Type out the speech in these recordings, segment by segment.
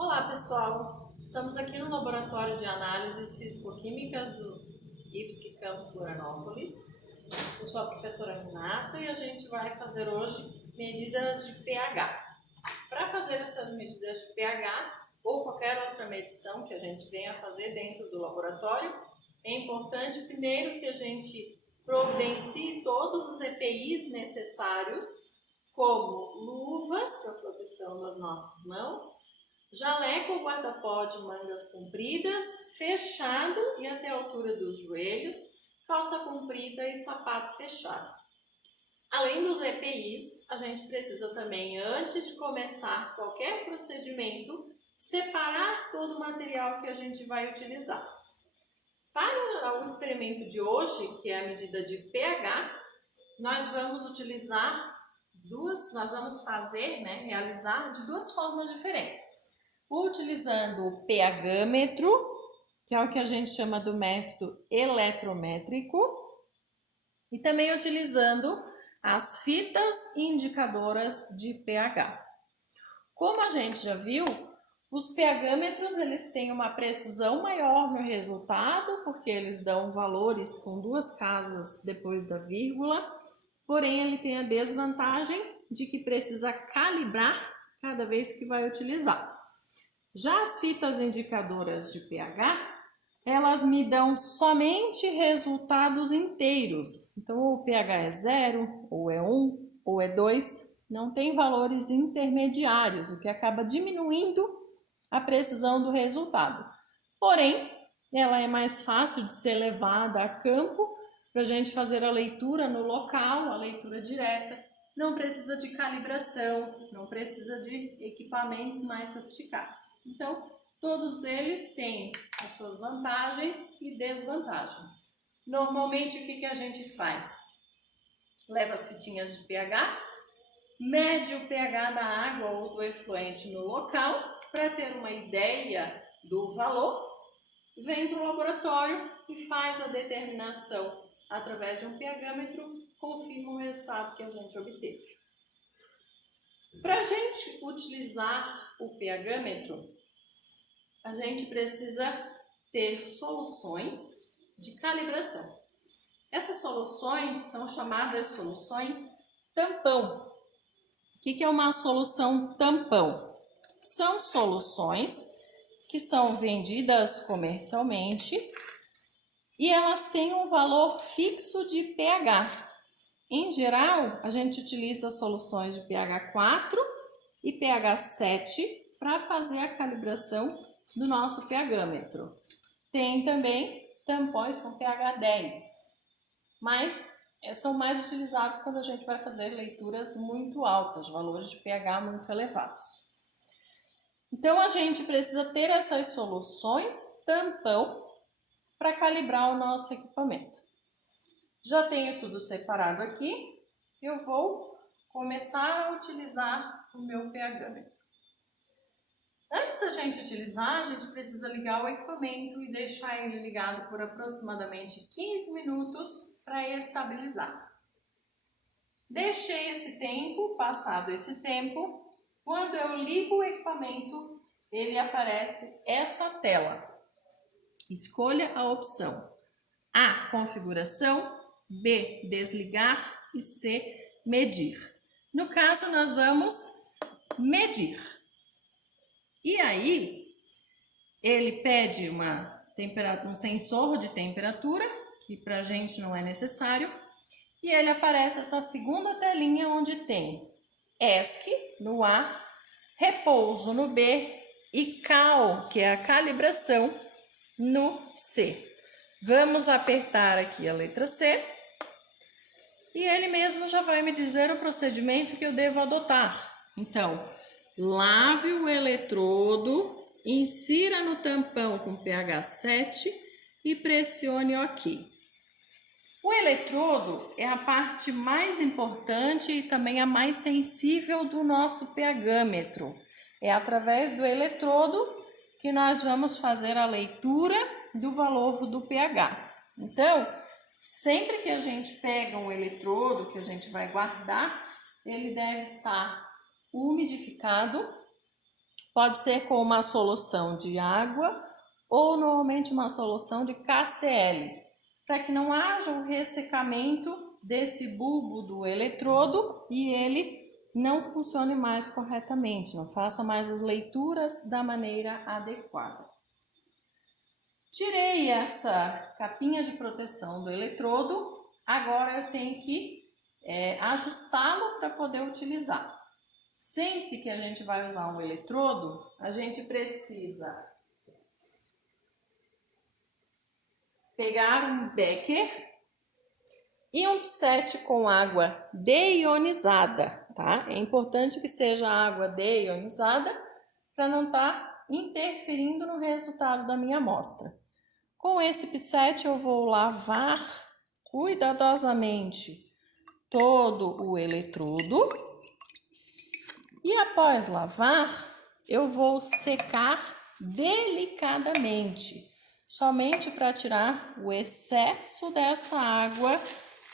Olá pessoal, estamos aqui no Laboratório de Análises Físico-Químicas do IFSC Campus Florianópolis. Eu sou a professora Renata e a gente vai fazer hoje medidas de pH. Para fazer essas medidas de pH ou qualquer outra medição que a gente venha fazer dentro do laboratório, é importante primeiro que a gente providencie todos os EPIs necessários, como luvas para proteção das nossas mãos, jaleco ou guarda-pó de mangas compridas, fechado e até a altura dos joelhos, calça comprida e sapato fechado. Além dos EPIs, a gente precisa também, antes de começar qualquer procedimento, separar todo o material que a gente vai utilizar. Para o experimento de hoje, que é a medida de pH, nós vamos realizar de duas formas diferentes. Utilizando o pH-metro, que é o que a gente chama do método eletrométrico, e também utilizando as fitas indicadoras de pH. Como a gente já viu, os pH-metros eles têm uma precisão maior no resultado, porque eles dão valores com duas casas depois da vírgula, porém ele tem a desvantagem de que precisa calibrar cada vez que vai utilizar. Já as fitas indicadoras de pH, elas me dão somente resultados inteiros. Então, ou o pH é 0, ou é 1, ou é 2, não tem valores intermediários, o que acaba diminuindo a precisão do resultado. Porém, ela é mais fácil de ser levada a campo para a gente fazer a leitura no local, a leitura direta. Não precisa de calibração, não precisa de equipamentos mais sofisticados. Então, todos eles têm as suas vantagens e desvantagens. Normalmente, o que a gente faz? Leva as fitinhas de pH, mede o pH da água ou do efluente no local para ter uma ideia do valor, vem para o laboratório e faz a determinação através de um pH-metro, confirma o resultado que a gente obteve. Para a gente utilizar o pH-metro, a gente precisa ter soluções de calibração. Essas soluções são chamadas soluções tampão. O que é uma solução tampão? São soluções que são vendidas comercialmente e elas têm um valor fixo de pH. Em geral, a gente utiliza soluções de pH 4 e pH 7 para fazer a calibração do nosso pH-metro. Tem também tampões com pH 10, mas são mais utilizados quando a gente vai fazer leituras muito altas, valores de pH muito elevados. Então, a gente precisa ter essas soluções tampão para calibrar o nosso equipamento. Já tenho tudo separado aqui, eu vou começar a utilizar o meu pH-metro. Antes da gente utilizar, a gente precisa ligar o equipamento e deixar ele ligado por aproximadamente 15 minutos para estabilizar. Deixei esse tempo, passado esse tempo, quando eu ligo o equipamento, ele aparece essa tela. Escolha a opção A, configuração, B, desligar e C, medir. No caso, nós vamos medir. E aí, ele pede um sensor de temperatura, que para a gente não é necessário, e ele aparece essa segunda telinha onde tem ESC no A, repouso no B e CAL, que é a calibração, no C. Vamos apertar aqui a letra C e ele mesmo já vai me dizer o procedimento que eu devo adotar. Então, lave o eletrodo, insira no tampão com pH 7 e pressione OK. O eletrodo é a parte mais importante e também a mais sensível do nosso pH-metro. É através do eletrodo que nós vamos fazer a leitura do valor do pH. Então, sempre que a gente pega um eletrodo que a gente vai guardar, ele deve estar umidificado Pode ser com uma solução de água ou normalmente uma solução de KCl, para que não haja o ressecamento desse bulbo do eletrodo e ele não funcione mais corretamente, não faça mais as leituras da maneira adequada. Tirei essa capinha de proteção do eletrodo, agora eu tenho que ajustá-lo para poder utilizar. Sempre que a gente vai usar um eletrodo, a gente precisa pegar um becker e um pipete com água deionizada, tá? É importante que seja água deionizada para não estar interferindo no resultado da minha amostra. Com esse pipete eu vou lavar cuidadosamente todo o eletrodo e após lavar eu vou secar delicadamente, somente para tirar o excesso dessa água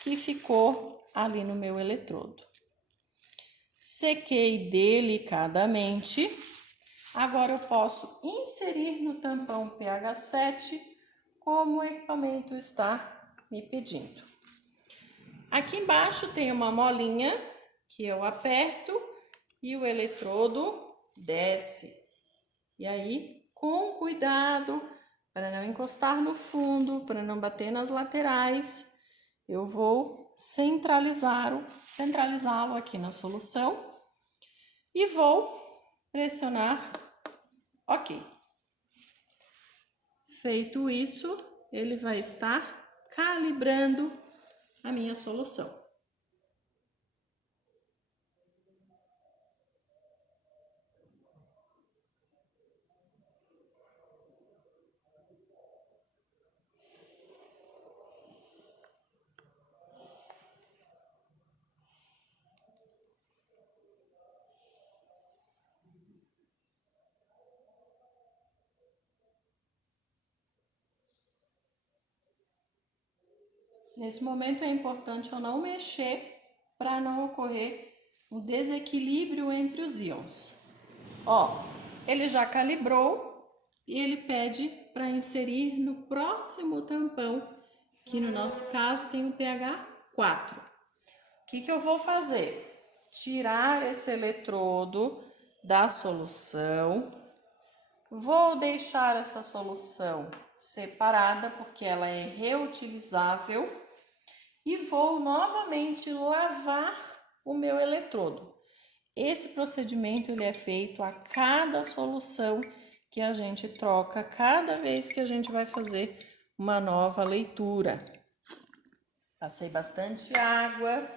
que ficou ali no meu eletrodo. Sequei delicadamente. Agora eu posso inserir no tampão pH 7 como o equipamento está me pedindo. Aqui embaixo tem uma molinha que eu aperto e o eletrodo desce. E aí, com cuidado, para não encostar no fundo, para não bater nas laterais, eu vou centralizá-lo aqui na solução e vou pressionar OK. Feito isso, ele vai estar calibrando a minha solução. Nesse momento é importante eu não mexer para não ocorrer um desequilíbrio entre os íons. Ó, ele já calibrou e ele pede para inserir no próximo tampão, que no nosso caso tem o pH 4. O que eu vou fazer? Tirar esse eletrodo da solução. Vou deixar essa solução separada porque ela é reutilizável e vou novamente lavar o meu eletrodo. Esse procedimento ele é feito a cada solução que a gente troca, cada vez que a gente vai fazer uma nova leitura. Passei bastante água,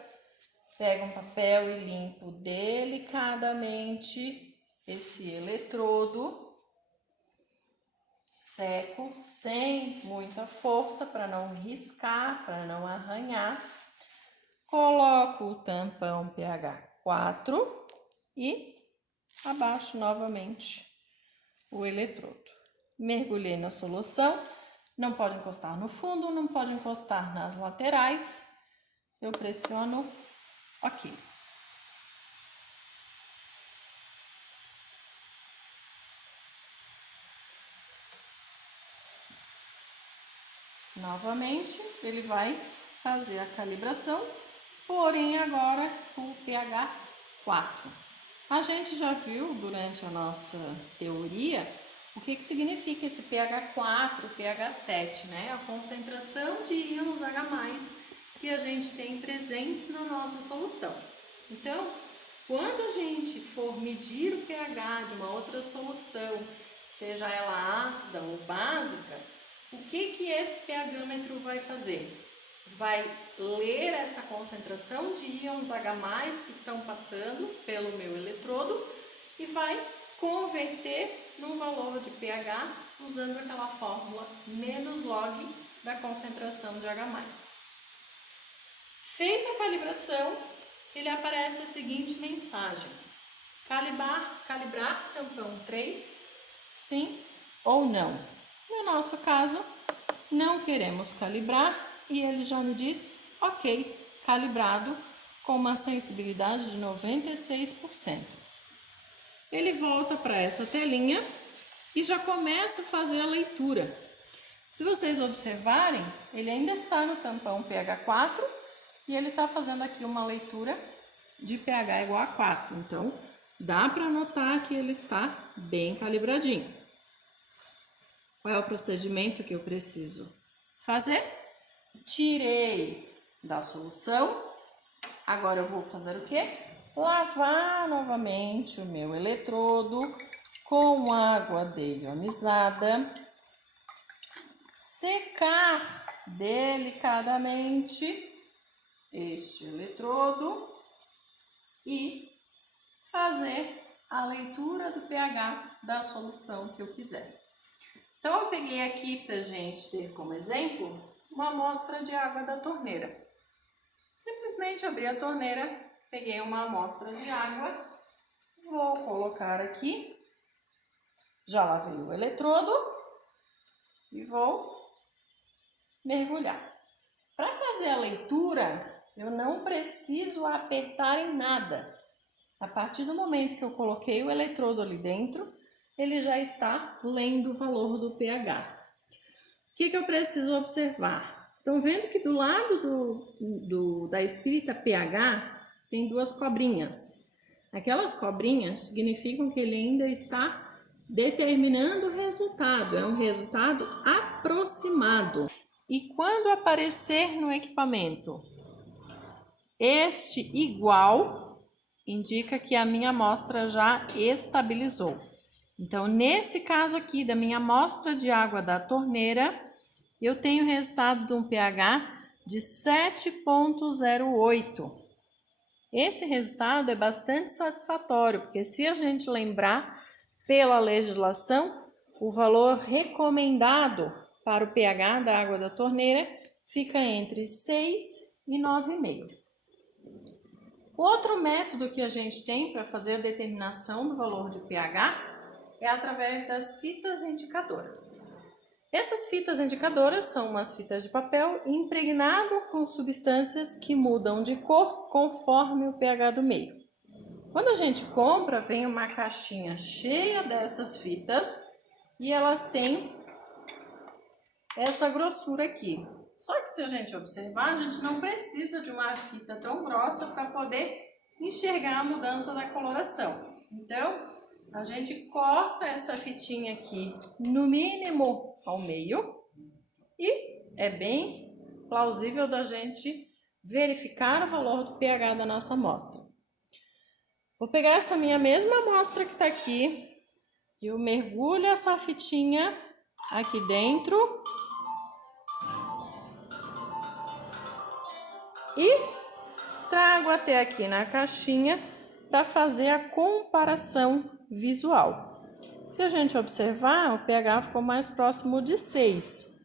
pego um papel e limpo delicadamente esse eletrodo. Seco sem muita força para não riscar, para não arranhar. Coloco o tampão pH 4 e abaixo novamente o eletrodo. Mergulhei na solução, não pode encostar no fundo, não pode encostar nas laterais. Eu pressiono OK. Novamente, ele vai fazer a calibração, porém agora com o pH 4. A gente já viu durante a nossa teoria o que significa esse pH 4, pH 7, né? A concentração de íons H+, que a gente tem presentes na nossa solução. Então, quando a gente for medir o pH de uma outra solução, seja ela ácida ou básica, o que esse pH-metro vai fazer? Vai ler essa concentração de íons H+, que estão passando pelo meu eletrodo e vai converter num valor de pH usando aquela fórmula menos log da concentração de H+. Fez a calibração, ele aparece a seguinte mensagem: calibrar tampão 3, sim ou não. No nosso caso, não queremos calibrar e ele já me diz OK, calibrado com uma sensibilidade de 96%. ele volta para essa telinha e já começa a fazer a leitura. Se vocês observarem, ele ainda está no tampão pH 4 e ele está fazendo aqui uma leitura de pH igual a 4. Então, dá para notar que ele está bem calibradinho. Qual é o procedimento que eu preciso fazer? Tirei da solução. Agora eu vou fazer o quê? Lavar novamente o meu eletrodo com água deionizada, secar delicadamente este eletrodo e fazer a leitura do pH da solução que eu quiser. Então, eu peguei aqui para a gente ter como exemplo uma amostra de água da torneira. Simplesmente abri a torneira, peguei uma amostra de água, vou colocar aqui, já lavei o eletrodo e vou mergulhar. Para fazer a leitura, eu não preciso apertar em nada. A partir do momento que eu coloquei o eletrodo ali dentro, ele já está lendo o valor do pH. O que eu preciso observar? Estão vendo que do lado da escrita pH tem duas cobrinhas. Aquelas cobrinhas significam que ele ainda está determinando o resultado, é um resultado aproximado. E quando aparecer no equipamento este igual, indica que a minha amostra já estabilizou. Então, nesse caso aqui da minha amostra de água da torneira, eu tenho o resultado de um pH de 7,08. Esse resultado é bastante satisfatório, porque se a gente lembrar pela legislação, o valor recomendado para o pH da água da torneira fica entre 6 e 9,5. Outro método que a gente tem para fazer a determinação do valor de pH é através das fitas indicadoras. Essas fitas indicadoras são umas fitas de papel impregnado com substâncias que mudam de cor conforme o pH do meio. Quando a gente compra, vem uma caixinha cheia dessas fitas e elas têm essa grossura aqui. Só que se a gente observar, a gente não precisa de uma fita tão grossa para poder enxergar a mudança da coloração. Então, a gente corta essa fitinha aqui no mínimo ao meio e é bem plausível da gente verificar o valor do pH da nossa amostra. Vou pegar essa minha mesma amostra que está aqui e eu mergulho essa fitinha aqui dentro e trago até aqui na caixinha para fazer a comparação visual. Se a gente observar, o pH ficou mais próximo de 6.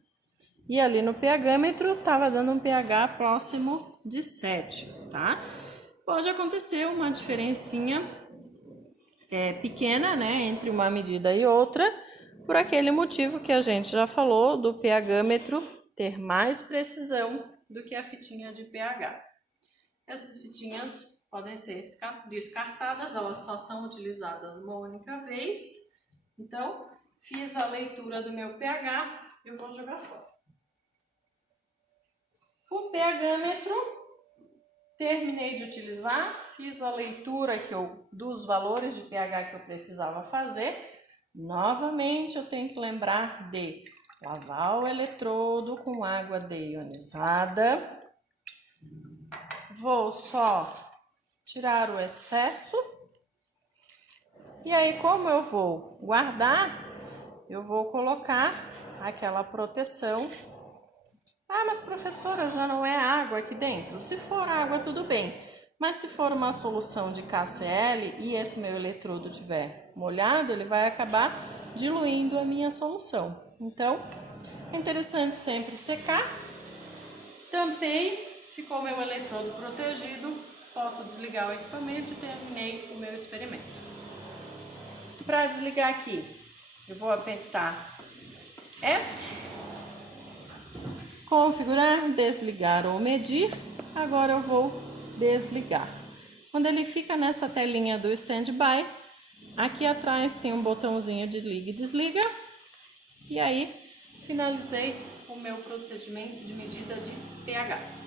E ali no pHmetro estava dando um pH próximo de 7, tá? Pode acontecer uma diferencinha pequena, né, entre uma medida e outra, por aquele motivo que a gente já falou do pHmetro ter mais precisão do que a fitinha de pH. Essas fitinhas podem ser descartadas, elas só são utilizadas uma única vez. Então, fiz a leitura do meu pH, eu vou jogar fora. O pHmetro, terminei de utilizar, fiz a leitura dos valores de pH que eu precisava fazer. Novamente, eu tenho que lembrar de lavar o eletrodo com água deionizada. Vou só tirar o excesso. E aí, como eu vou guardar, eu vou colocar aquela proteção. Ah, mas professora, já não é água aqui dentro? Se for água, tudo bem. Mas se for uma solução de KCl e esse meu eletrodo estiver molhado, ele vai acabar diluindo a minha solução. Então, é interessante sempre secar. Tampei, ficou meu eletrodo protegido. Posso desligar o equipamento e terminei o meu experimento. Para desligar aqui, eu vou apertar ESC, configurar, desligar ou medir. Agora eu vou desligar. Quando ele fica nessa telinha do standby, Aqui atrás tem um botãozinho de liga e desliga. E aí, finalizei o meu procedimento de medida de pH.